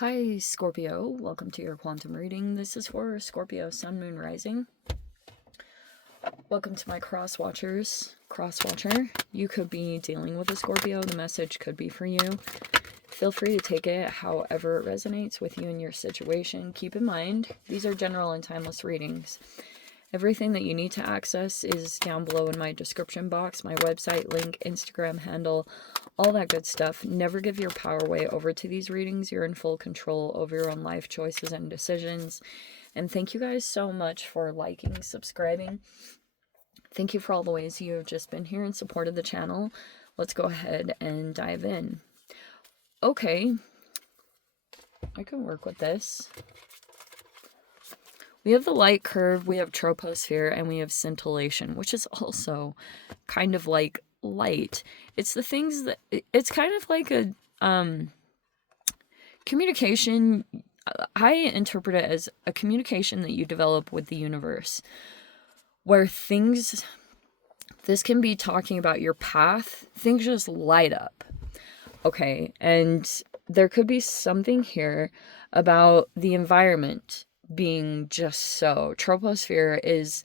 Hi, Scorpio. Welcome to your quantum reading. This is for Scorpio, Sun, Moon, Rising. Welcome to my crosswatcher. You could be dealing with a Scorpio. The message could be for you. Feel free to take it however it resonates with you and your situation. Keep in mind, these are general and timeless readings. Everything that you need to access is down below in my description box, my website link, Instagram handle, all that good stuff. Never give your power away over to these readings. You're in full control over your own life choices and decisions. And thank you guys so much for liking, subscribing. Thank you for all the ways you have just been here and supported the channel. Let's go ahead and dive in. Okay, I can work with this. We have the light curve, we have troposphere, and we have scintillation, which is also kind of like light. It's the things that, it's kind of like a communication. I interpret it as a communication that you develop with the universe, where things, this can be talking about your path, things just light up. Okay, and there could be something here about the environment being just so. Troposphere is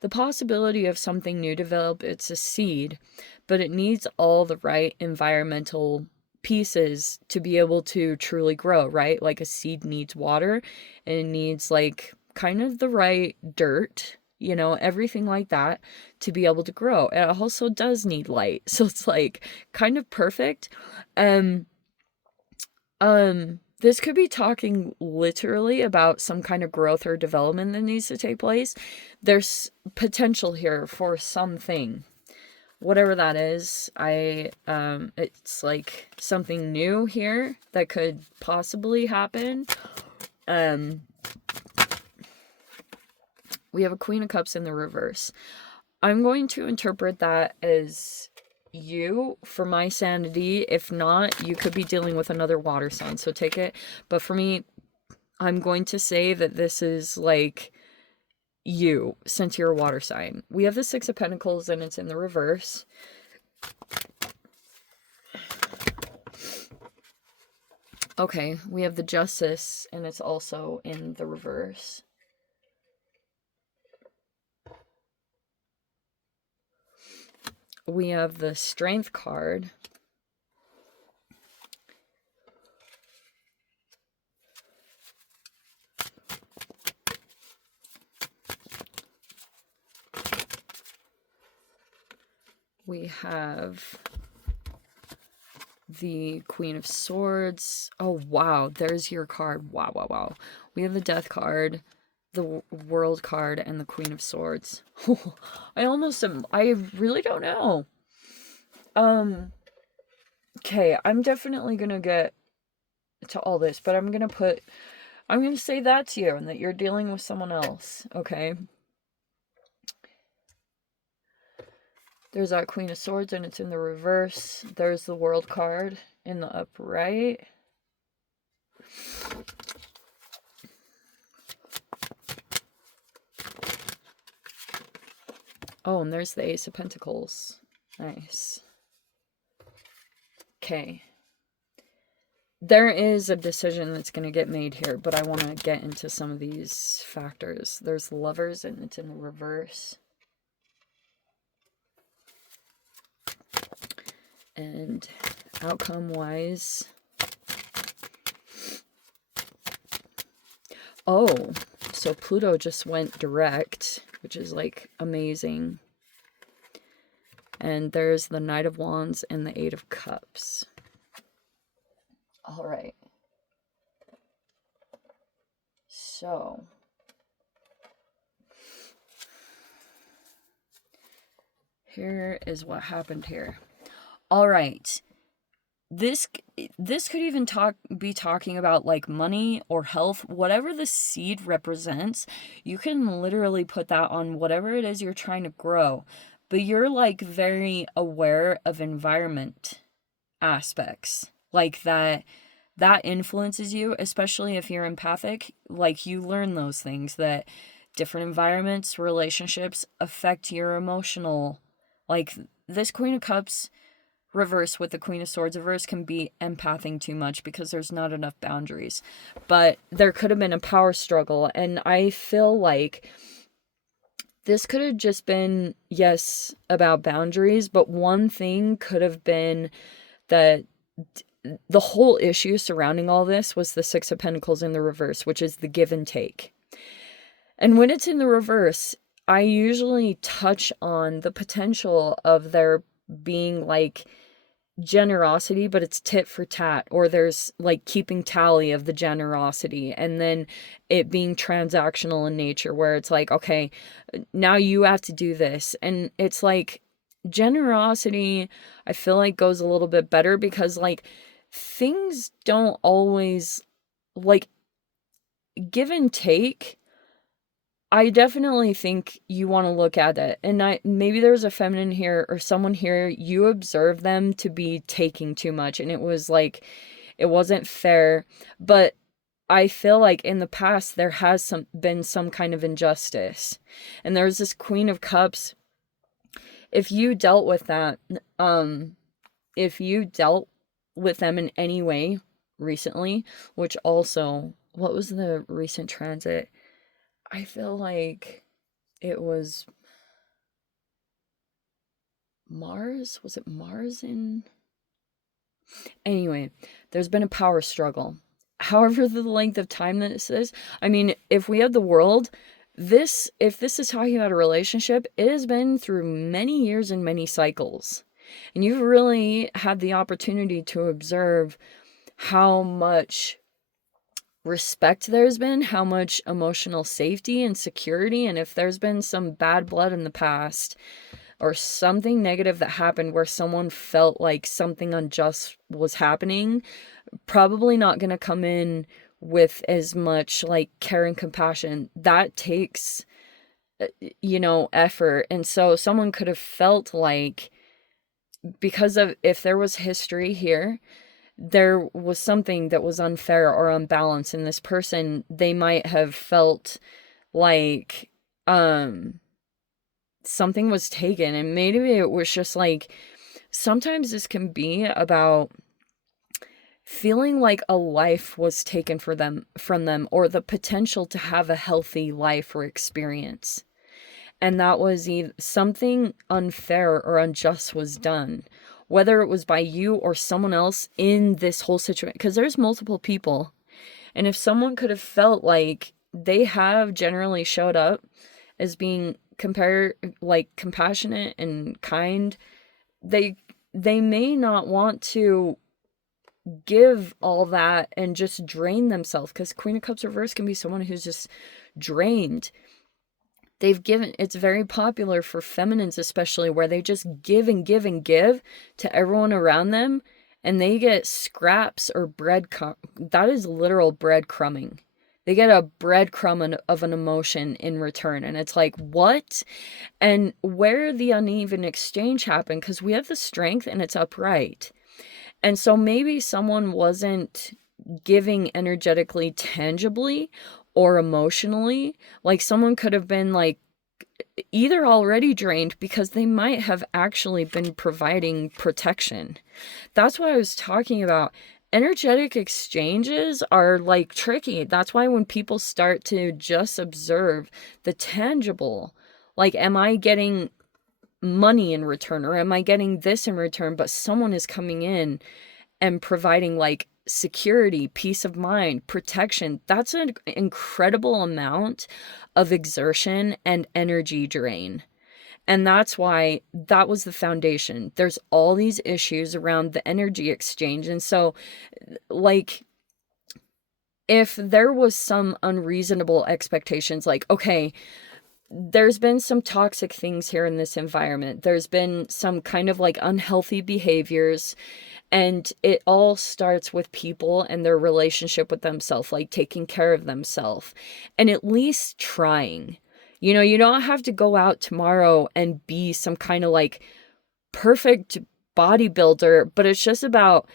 the possibility of something new develop. It's a seed, but it needs all the right environmental pieces to be able to truly grow, right? Like a seed needs water, and it needs like kind of the right dirt, you know, everything like that to be able to grow. It also does need light. So it's like kind of perfect. This could be talking literally about some kind of growth or development that needs to take place. There's potential here for something, whatever that is. It's like something new here that could possibly happen. We have a Queen of Cups in the reverse. I'm going to interpret that as you, for my sanity. If not, you could be dealing with another water sign, so take it. But for me, I'm going to say that this is like you, since you're a water sign. We have the Six of Pentacles and it's in the reverse. Okay, we have the Justice and it's also in the reverse. We have the Strength card. We have the Queen of Swords. Oh, wow. There's your card. Wow, wow, wow. We have the Death card, the World card, and the Queen of Swords. I really don't know. Okay, I'm definitely gonna get to all this, but I'm gonna say that to you and that you're dealing with someone else, okay? There's that Queen of Swords and it's in the reverse. There's the World card in the upright. Oh, and there's the Ace of Pentacles. Nice. Okay. There is a decision that's going to get made here, but I want to get into some of these factors. There's the Lovers and it's in the reverse. And outcome-wise... Oh, so Pluto just went direct, which is like amazing. And there's the Knight of Wands and the Eight of Cups. All right. So here is what happened here. All right. This could even be talking about like money or health, whatever the seed represents. You can literally put that on whatever it is you're trying to grow, but you're like very aware of environment aspects like that influences you, especially if you're empathic. Like you learn those things, that different environments, relationships affect your emotional, like this Queen of Cups reverse with the Queen of Swords. Reverse can be empathing too much because there's not enough boundaries. But there could have been a power struggle, and I feel like this could have just been, yes, about boundaries, but one thing could have been that the whole issue surrounding all this was the Six of Pentacles in the reverse, which is the give and take. And when it's in the reverse, I usually touch on the potential of there being like generosity, but it's tit for tat, or there's like keeping tally of the generosity, and then it being transactional in nature, where it's like, okay, now you have to do this. And it's like generosity, I feel like, goes a little bit better because like things don't always, like, give and take, I definitely think you want to look at it. And maybe there's a feminine here or someone here, you observe them to be taking too much, and it was like, it wasn't fair. But I feel like in the past there has been some kind of injustice. And there's this Queen of Cups. If you dealt with that, if you dealt with them in any way recently, which also, what was the recent transit? I feel like it was Mars. Was it Mars in? Anyway, there's been a power struggle. However, the length of time that this is, I mean, if we have the world, if this is talking about a relationship, it has been through many years and many cycles. And you've really had the opportunity to observe how much respect there's been, how much emotional safety and security, and if there's been some bad blood in the past or something negative that happened where someone felt like something unjust was happening, probably not going to come in with as much like care and compassion. That takes, effort. And so someone could have felt like, because of, if there was history here, there was something that was unfair or unbalanced in this person, they might have felt like something was taken. And maybe it was just like, sometimes this can be about feeling like a life was taken from them, or the potential to have a healthy life or experience. And that was either something unfair or unjust was done, whether it was by you or someone else in this whole situation, because there's multiple people. And if someone could have felt like they have generally showed up as being compassionate and kind, they may not want to give all that and just drain themselves, because Queen of Cups reverse can be someone who's just drained. They've given, it's very popular for feminines especially, where they just give and give and give to everyone around them, and they get scraps or that is literal breadcrumbing. They get a breadcrumb of an emotion in return, and it's like, what? And where the uneven exchange happened, because we have the strength and it's upright. And so maybe someone wasn't giving energetically, tangibly, or emotionally. Like someone could have been like either already drained, because they might have actually been providing protection. That's what I was talking about. Energetic exchanges are like tricky. That's why when people start to just observe the tangible, like, am I getting money in return, or am I getting this in return, but someone is coming in and providing like security, peace of mind, protection. That's an incredible amount of exertion and energy drain. And that's why that was the foundation. There's all these issues around the energy exchange. And so, like, if there was some unreasonable expectations, like, okay, there's been some toxic things here in this environment. There's been some kind of like unhealthy behaviors, and it all starts with people and their relationship with themselves, like taking care of themselves and at least trying. You know, you don't have to go out tomorrow and be some kind of like perfect bodybuilder, but it's just about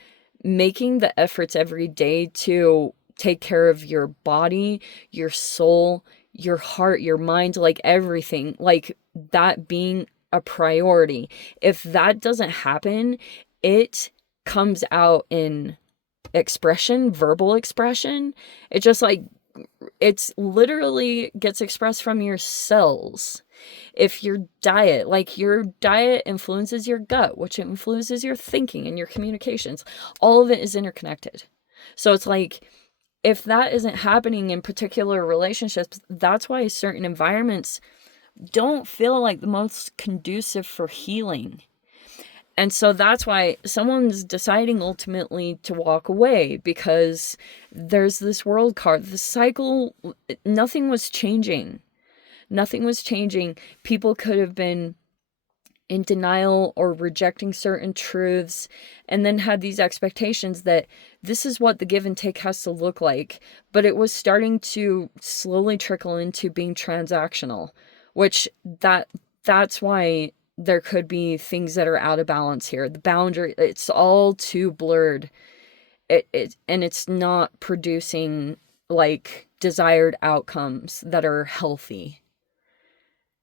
making the efforts every day to take care of your body, your soul, your heart, your mind, like everything, like that being a priority. If that doesn't happen, it comes out in expression, verbal expression. It just like, it's literally gets expressed from your cells. If your diet, like your diet influences your gut, which influences your thinking and your communications, all of it is interconnected. So it's like, if that isn't happening in particular relationships, that's why certain environments don't feel like the most conducive for healing. And so that's why someone's deciding ultimately to walk away, because there's this world card. The cycle, nothing was changing. Nothing was changing. People could have been in denial or rejecting certain truths, and then had these expectations that this is what the give and take has to look like. But it was starting to slowly trickle into being transactional, which that's why there could be things that are out of balance here. The boundary, it's all too blurred. And it's not producing like desired outcomes that are healthy.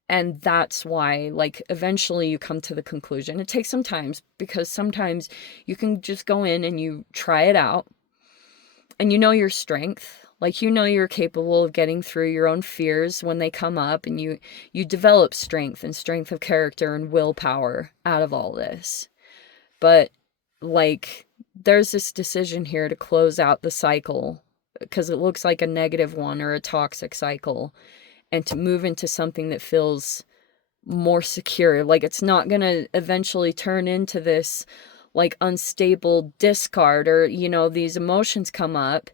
And that's why, like, eventually you come to the conclusion. It takes some time, because sometimes you can just go in and you try it out, and you know your strength. Like, you know you're capable of getting through your own fears when they come up, and you develop strength and strength of character and willpower out of all this. But, like, there's this decision here to close out the cycle, because it looks like a negative one or a toxic cycle, and to move into something that feels more secure. Like, it's not going to eventually turn into this like unstable discard, or, you know, these emotions come up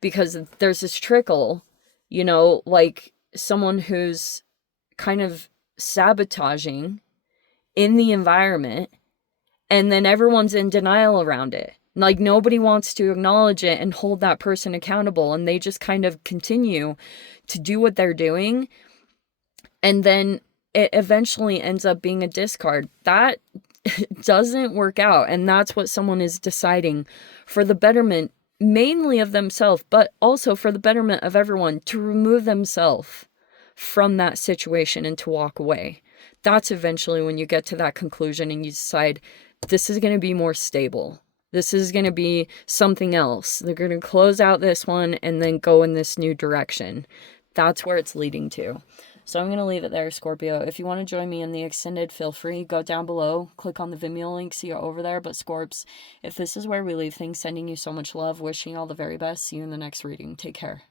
because there's this trickle, you know, like someone who's kind of sabotaging in the environment, and then everyone's in denial around it. Like, nobody wants to acknowledge it and hold that person accountable, and they just kind of continue to do what they're doing, and then it eventually ends up being a discard. That doesn't work out, and that's what someone is deciding for the betterment, mainly of themselves, but also for the betterment of everyone, to remove themselves from that situation and to walk away. That's eventually when you get to that conclusion and you decide, this is going to be more stable. This is going to be something else. They're going to close out this one and then go in this new direction. That's where it's leading to. So I'm going to leave it there, Scorpio. If you want to join me in the extended, feel free. Go down below. Click on the Vimeo link. See you over there. But Scorps, if this is where we leave things, sending you so much love. Wishing you all the very best. See you in the next reading. Take care.